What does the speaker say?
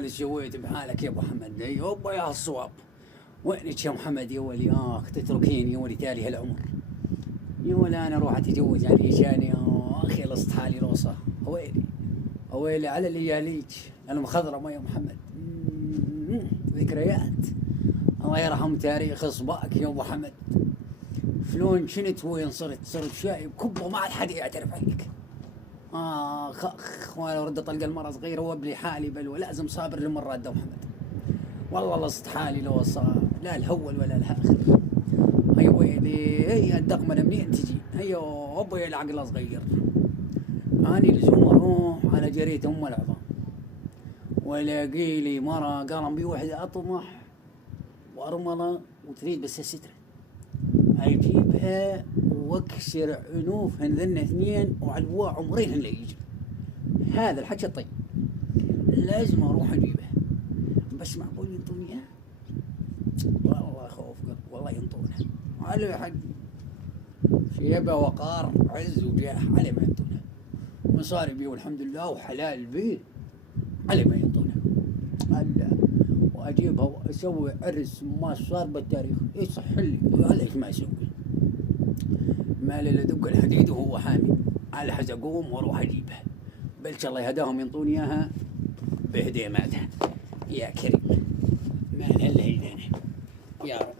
ولي سويت بحالك يا ابو محمد؟ يابا يا الصواب. وينك يا محمد يا ولي؟ تتركيني يا ولي تالي هالعمر. يا ولي انا اروح اتزوج علي جاني خلصت حالي لو صح. ويلي ويلي على لياليك المخضرمه يا محمد. ذكريات. الله يرحم تاريخ اصبعك يا ابو حمد. شلون كنت وين صرت شايب كبه ما عاد حد يعترف عليك. وانا ارد اطلق المرة صغيرة وابلي حالي بل ولازم صابر لمرة ابو محمد. والله لصت حالي لو صار لا الهول ولا الاخر. هي ويلي هي الدقمة منين تجي؟ هي ابوي العقل صغير. اني لزوم اروح على جريت ام العظام والاقي لي مرة قرن بي وحدة اطمح وارملة وتريد بس السترة. اجيبها واكسر عنوفهن ذن اثنين وعلواء عمرين اللي يجي. هذا الحكي الطيب لازم اروح اجيبها. بس معقول ينطوني اياها؟ والله خوف قلب والله ينطونها على حق شيبه وقار عز وجاه على ما ينطونها. مصاري بي والحمد لله وحلال بي على ما ينطونها. واجيبها واسوي عرس ما صار بالتاريخ يصح لي. ليش ما اسوي؟ مال اللي دق الحديد وهو حامي على حز اقوم واروح اجيبها. بلش الله يهداهم ينطوني اياها بهديماتها. يا كريم ما لها الا يا رب.